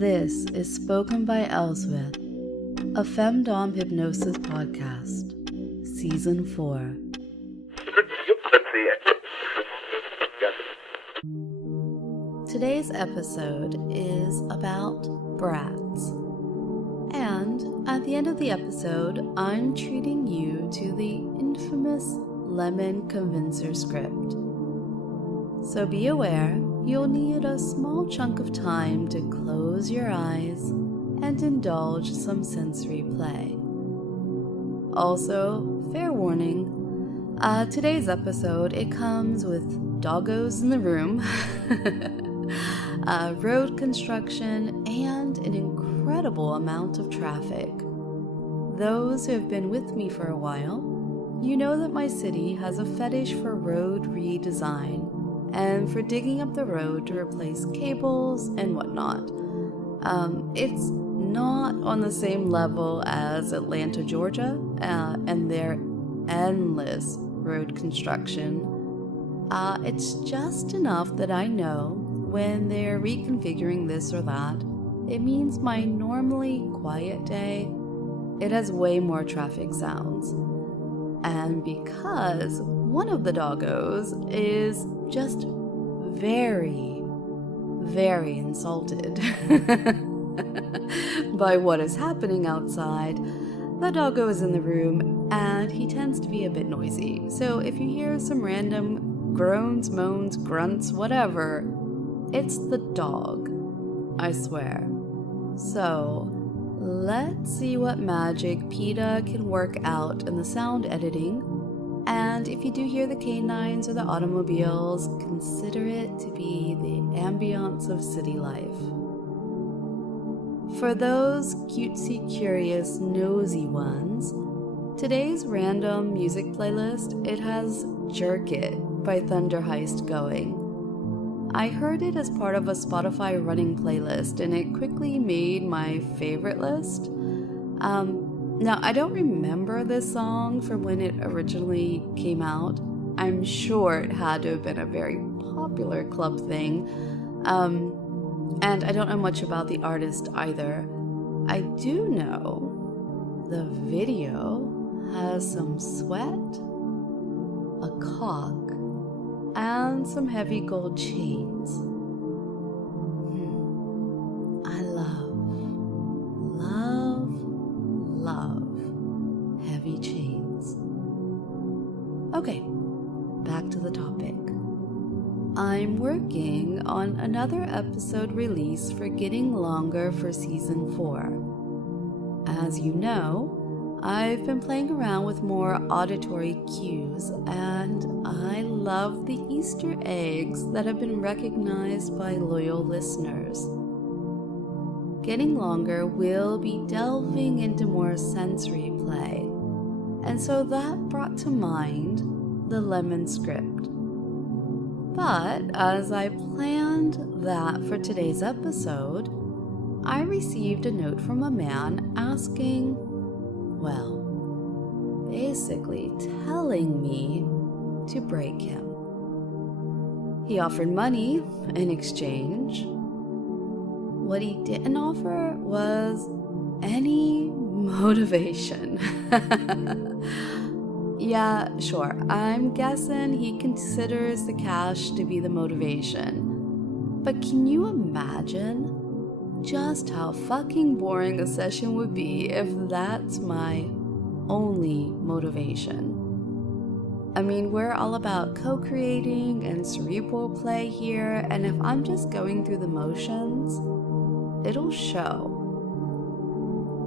This is Spoken by Elswith, a Femdom Hypnosis podcast, Season 4. Today's episode is about Brats. And at the end of the episode, I'm treating you to the infamous Lemon Convincer script. So be aware, you'll need a small chunk of time to close your eyes and indulge some sensory play. Also, fair warning, today's episode, it comes with doggos in the room, road construction, and an incredible amount of traffic. Those who have been with me for a while, you know that my city has a fetish for road redesign and for digging up the road to replace cables and whatnot. It's not on the same level as Atlanta, Georgia, and their endless road construction. It's just enough that I know when they're reconfiguring this or that, it means my normally quiet day, it has way more traffic sounds. And because one of the doggos is just very, very insulted by what is happening outside, the doggo is in the room and he tends to be a bit noisy. So if you hear some random groans, moans, grunts, whatever, it's the dog, I swear. So let's see what magic PETA can work out in the sound editing. And if you do hear the canines or the automobiles, consider it to be the ambience of city life. For those cutesy, curious, nosy ones, today's random music playlist, it has Jerk It by Thunder Heist going. I heard it as part of a Spotify running playlist and it quickly made my favorite list. Now, I don't remember this song from when it originally came out. I'm sure it had to have been a very popular club thing. And I don't know much about the artist either. I do know the video has some sweat, a cock, and some heavy gold chains. I love heavy chains. Okay, back to the topic. I'm working on another episode release for Getting Longer for Season 4. As you know, I've been playing around with more auditory cues, and I love the Easter eggs that have been recognized by loyal listeners. Getting Longer will be delving into more sensory play, and so that brought to mind the Lemon script. But as I planned that for today's episode, I received a note from a man asking, well, basically telling me to break him. He offered money in exchange. What he didn't offer was any motivation. Yeah, sure, I'm guessing he considers the cash to be the motivation. But can you imagine just how fucking boring a session would be if that's my only motivation? I mean, we're all about co-creating and cerebral play here, and if I'm just going through the motions, it'll show.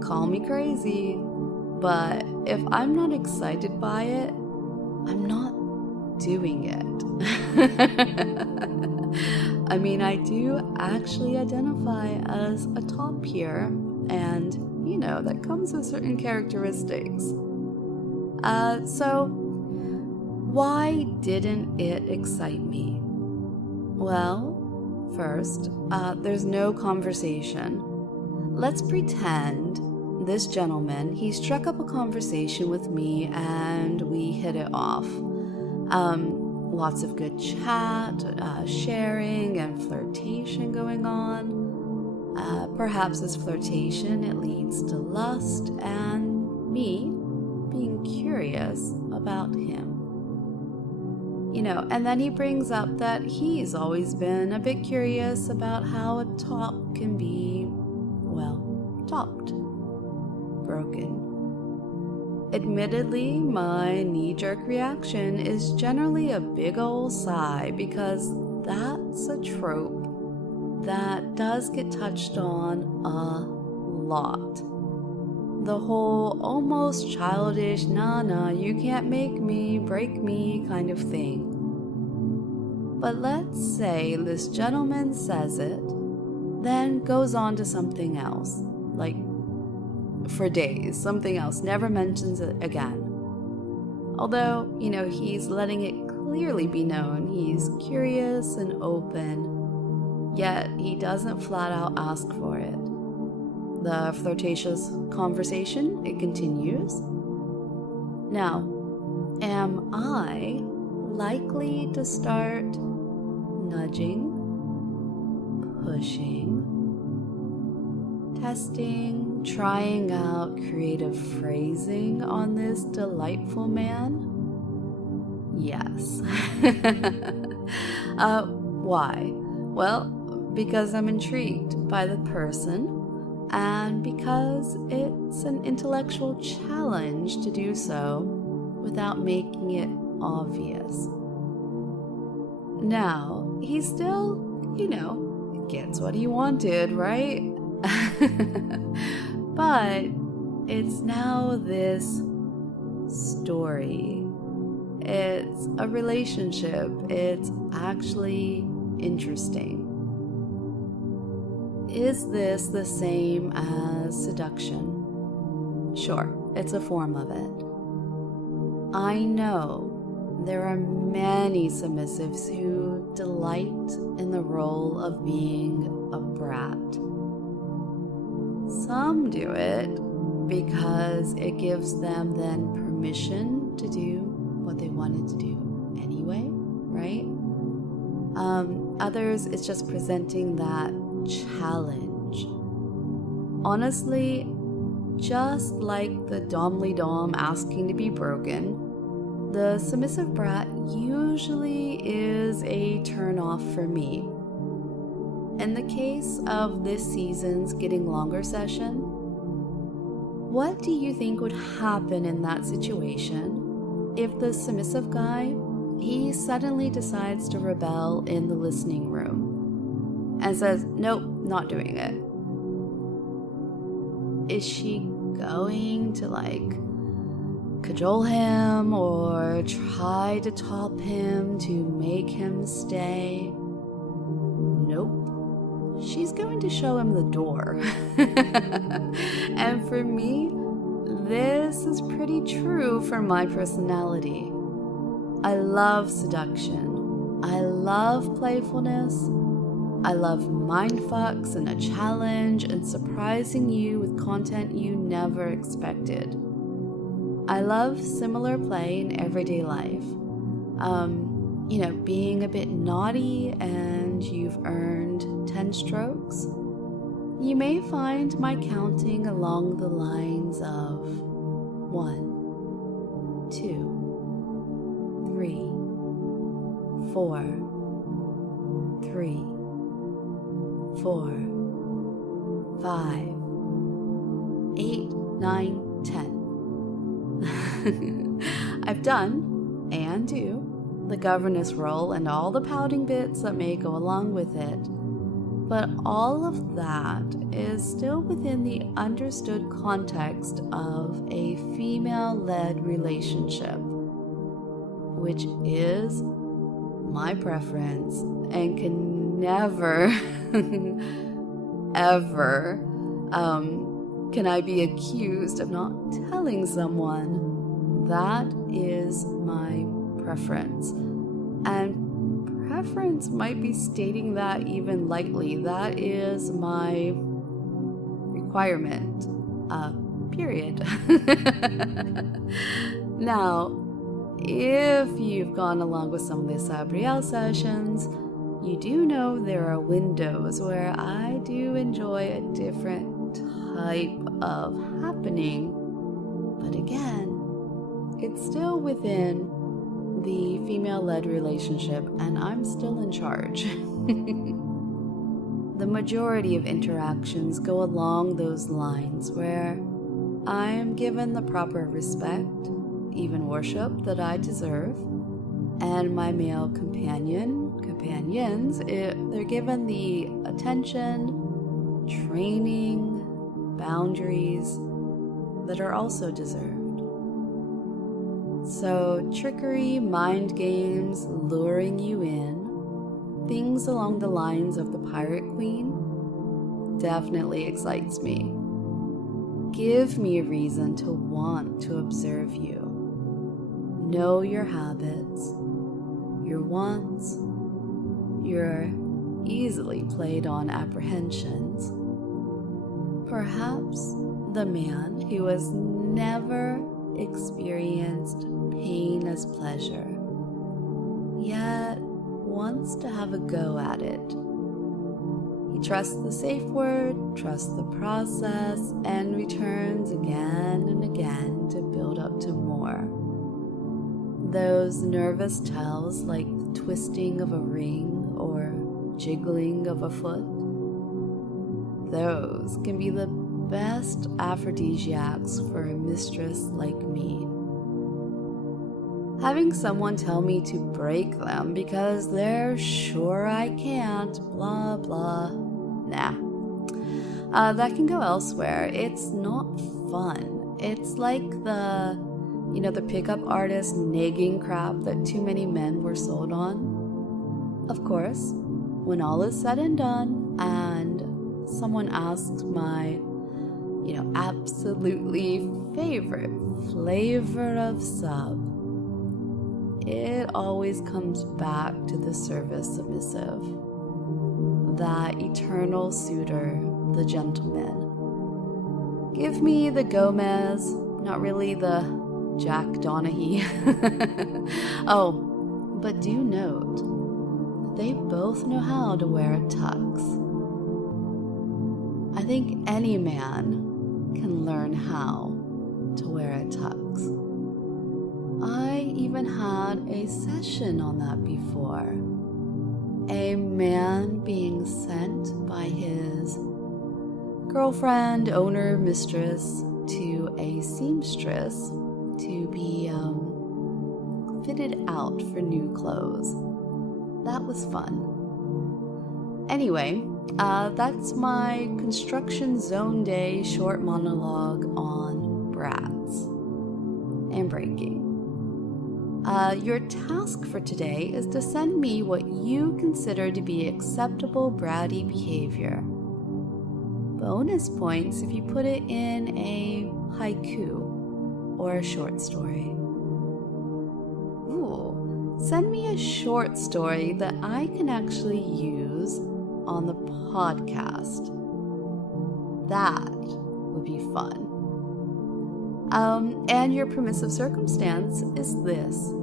Call me crazy, but if I'm not excited by it, I'm not doing it. I mean, I do actually identify as a top here, and, you know, that comes with certain characteristics. So, why didn't it excite me? Well, first, there's no conversation. Let's pretend this gentleman, he struck up a conversation with me and we hit it off. Lots of good chat, sharing, and flirtation going on. Perhaps this flirtation, it leads to lust and me being curious about him. And then he brings up that he's always been a bit curious about how a top can be, topped, broken. Admittedly, my knee-jerk reaction is generally a big ol' sigh because that's a trope that does get touched on a lot. The whole almost childish, nah, you can't make me, break me kind of thing. But let's say this gentleman says it, then goes on to something else, like for days, something else, never mentions it again. Although, he's letting it clearly be known he's curious and open, yet he doesn't flat out ask for it. The flirtatious conversation, it continues. Now, am I likely to start nudging, pushing, testing, trying out creative phrasing on this delightful man? Yes. Why? Well, because I'm intrigued by the person, and because it's an intellectual challenge to do so without making it obvious. Now, he still, gets what he wanted, right? But it's now this story. It's a relationship. It's actually interesting. Is this the same as seduction? Sure, it's a form of it. I know there are many submissives who delight in the role of being a brat. Some do it because it gives them then permission to do what they wanted to do anyway, right? Others, it's just presenting that challenge. Honestly, just like the domly dom asking to be broken, the submissive brat usually is a turn-off for me. In the case of this season's Getting Longer session, what do you think would happen in that situation if the submissive guy, he suddenly decides to rebel in the listening room and says, nope, not doing it? Is she going to cajole him or try to top him to make him stay? Nope. She's going to show him the door. And for me, this is pretty true for my personality. I love seduction. I love playfulness. I love mindfucks and a challenge and surprising you with content you never expected. I love similar play in everyday life. Being a bit naughty and you've earned 10 strokes. You may find my counting along the lines of 1, 2, 3, 4, 3, 4, 5, 8, 9, 10. I've done, and do, the governess role and all the pouting bits that may go along with it. But all of that is still within the understood context of a female-led relationship, which is my preference and can never, ever, can I be accused of not telling someone. That is my preference. And preference might be stating that even lightly. That is my requirement. Period. Now, if you've gone along with some of the Sabriel sessions, you do know there are windows where I do enjoy a different type of happening, but again, it's still within the female-led relationship, and I'm still in charge. The majority of interactions go along those lines where I am given the proper respect, even worship that I deserve, and my male companions, they're given the attention, training, boundaries that are also deserved. So trickery, mind games, luring you in, things along the lines of the Pirate Queen definitely excites me. Give me a reason to want to observe you. Know your habits, your wants, your easily played on apprehensions. Perhaps the man who has never experienced pain as pleasure, yet wants to have a go at it. He trusts the safe word, trusts the process, and returns again and again to build up to more. Those nervous tells like the twisting of a ring or jiggling of a foot, those can be the best aphrodisiacs for a mistress like me. Having someone tell me to break them because they're sure I can't, blah blah, nah. That can go elsewhere. It's not fun. It's like the pickup artist nagging crap that too many men were sold on. Of course, when all is said and done and someone asks my absolutely favorite flavor of sub, it always comes back to the service submissive, that eternal suitor, the gentleman. Give me the Gomez, not really the Jack Donaghy. Oh, but do note, they both know how to wear a tux. I think any man can learn how to wear a tux. I even had a session on that before. A man being sent by his girlfriend, owner, mistress to a seamstress to be fitted out for new clothes. That was fun. Anyway, that's my construction zone day short monologue on brats and breaking. Your task for today is to send me what you consider to be acceptable bratty behavior. Bonus points if you put it in a haiku or a short story. Ooh, send me a short story that I can actually use on the podcast. That would be fun. And your permissive circumstance is this.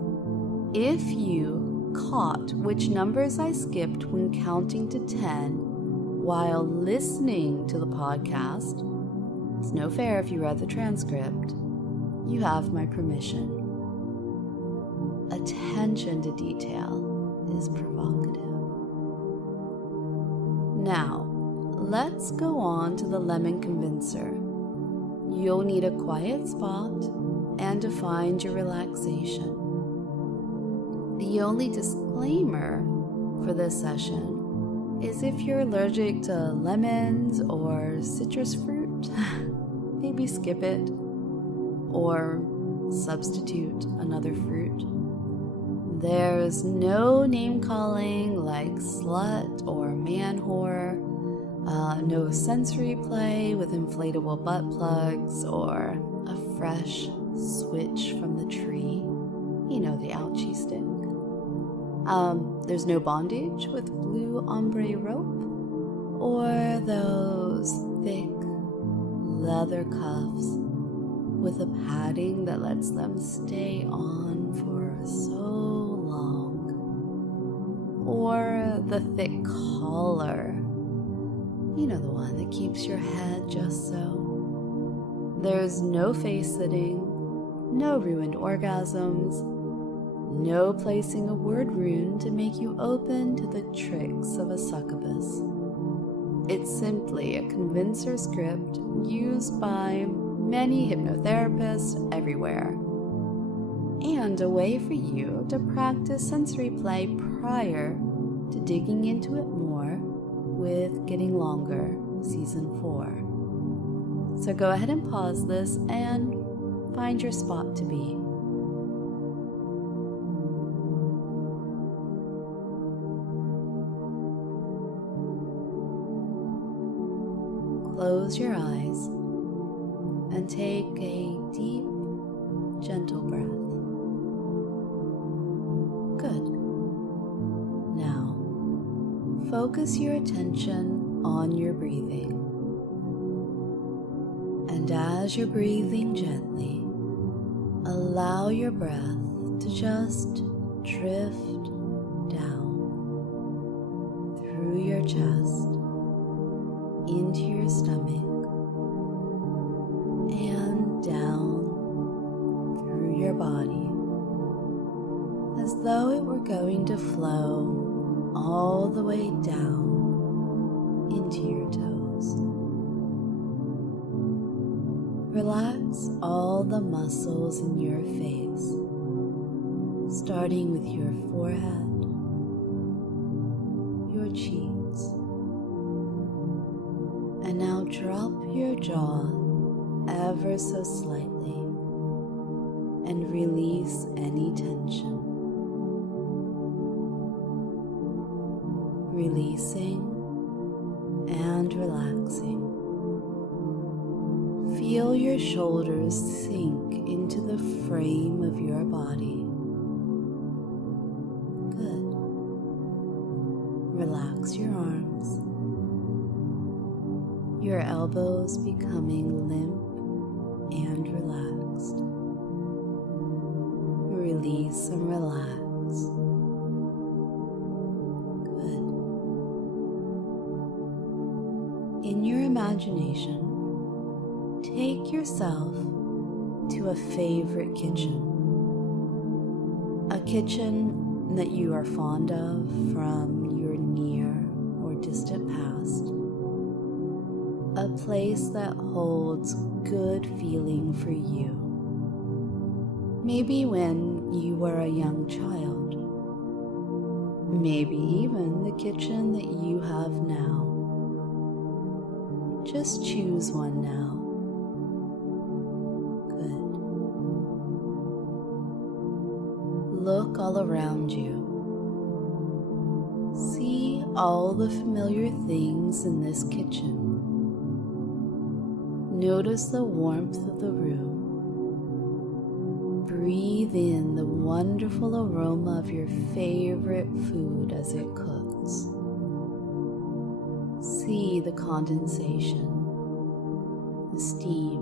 If you caught which numbers I skipped when counting to 10 while listening to the podcast, it's no fair if you read the transcript, you have my permission. Attention to detail is provocative. Now, let's go on to the lemon convincer. You'll need a quiet spot and to find your relaxation. The only disclaimer for this session is if you're allergic to lemons or citrus fruit, maybe skip it or substitute another fruit. There's no name calling like slut or man whore, no sensory play with inflatable butt plugs or a fresh switch from the tree, the ouchie stick. There's no bondage with blue ombre rope or those thick leather cuffs with a padding that lets them stay on for so long. or the thick collar. You know, the one that keeps your head just so. There's no face sitting, no ruined orgasms, no placing a word rune to make you open to the tricks of a succubus. It's simply a convincer script used by many hypnotherapists everywhere, and a way for you to practice sensory play prior to digging into it more with Getting Longer Season 4. So go ahead and pause this and find your spot to be. Close your eyes and take a deep, gentle breath. Good. Now, focus your attention on your breathing. And as you're breathing gently, allow your breath to just drift down through your chest, into your stomach, and down through your body, as though it were going to flow all the way down into your toes. Relax all the muscles in your face, starting with your forehead, your cheeks, and now drop your jaw ever so slightly and release any tension. Releasing and relaxing. Feel your shoulders sink into the frame of your body. Good. Relax your arms, your elbows becoming limp and relaxed. Release and relax. Good. In your imagination, take yourself to a favorite kitchen. A kitchen that you are fond of from your near or distant past. A place that holds good feeling for you. Maybe when you were a young child. Maybe even the kitchen that you have now. Just choose one now. Good. Look all around you. See all the familiar things in this kitchen. Notice the warmth of the room. Breathe in the wonderful aroma of your favorite food as it cooks. See the condensation, the steam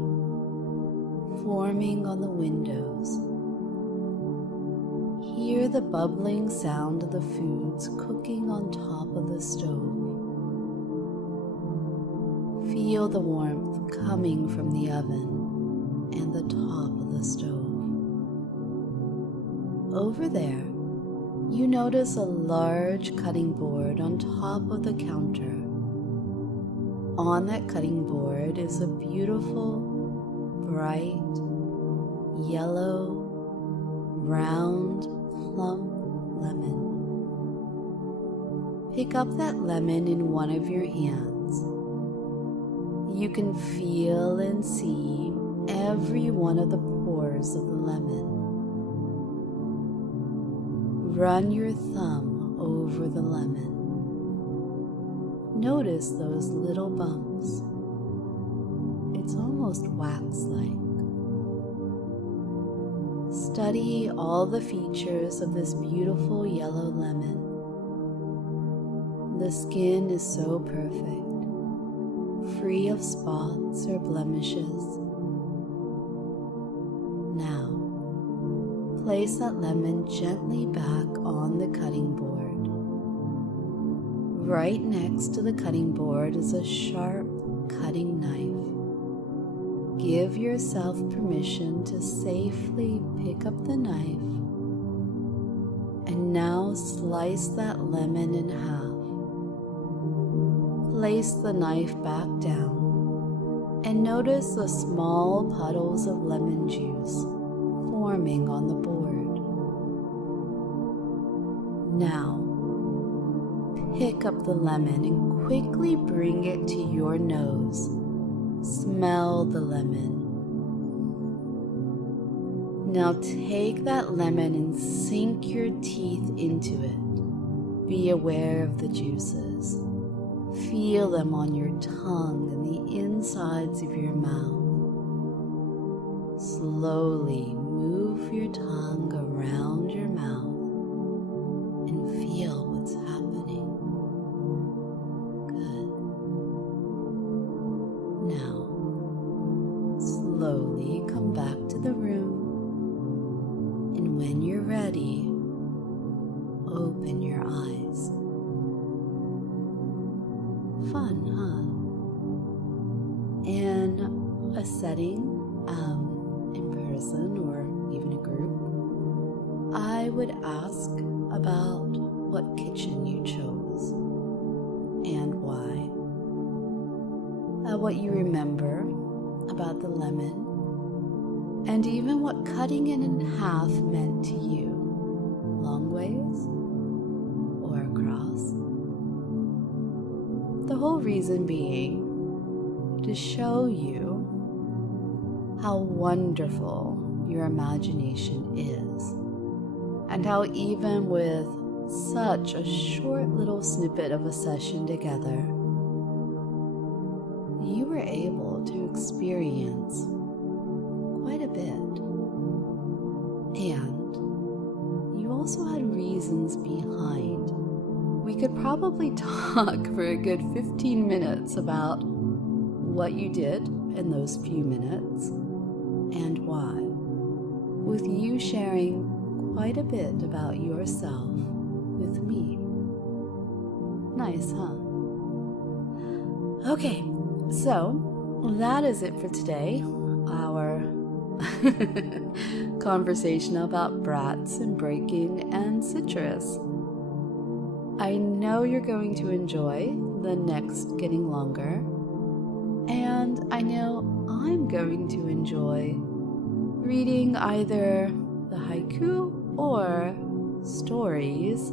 forming on the windows. Hear the bubbling sound of the foods cooking on top of the stove. Feel the warmth coming from the oven and the top of the stove. Over there, you notice a large cutting board on top of the counter. On that cutting board is a beautiful, bright, yellow, round, plump lemon. Pick up that lemon in one of your hands. You can feel and see every one of the pores of the lemon. Run your thumb over the lemon. Notice those little bumps. It's almost wax-like. Study all the features of this beautiful yellow lemon. The skin is so perfect, free of spots or blemishes. Now, place that lemon gently back on the cutting board Right next to the cutting board is a sharp cutting knife. Give yourself permission to safely pick up the knife and now slice that lemon in half. Place the knife back down and notice the small puddles of lemon juice forming on the board. Now, pick up the lemon and quickly bring it to your nose. Smell the lemon. Now take that lemon and sink your teeth into it. Be aware of the juices. Feel them on your tongue and the insides of your mouth. Slowly move your tongue around your mouth and feel what's happening. Good. Now, slowly come back to the room, and when you're ready, open your eyes. Fun, huh? In a setting, in person or even a group, I would ask about what kitchen you chose and why. What you remember about the lemon, and even what cutting it in half meant to you, long ways or across. The whole reason being to show you how wonderful your imagination is, and how even with such a short little snippet of a session together, you were able to experience quite a bit. And you also had reasons behind. We could probably talk for a good 15 minutes about what you did in those few minutes and why, with you sharing quite a bit about yourself with me. Nice, huh? Okay, so that is it for today. Our conversation about brats and breaking and citrus. I know you're going to enjoy the next getting longer, and I know I'm going to enjoy reading either the haiku or stories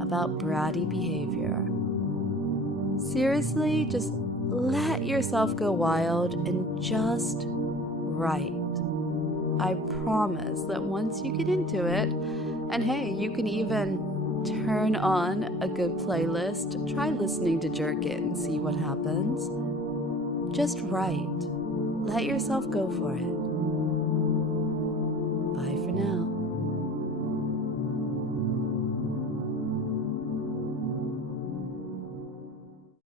about bratty behavior. Seriously, just let yourself go wild and just write. I promise that once you get into it, and hey, you can even turn on a good playlist, try listening to Jerk It and see what happens. Just write. Let yourself go for it.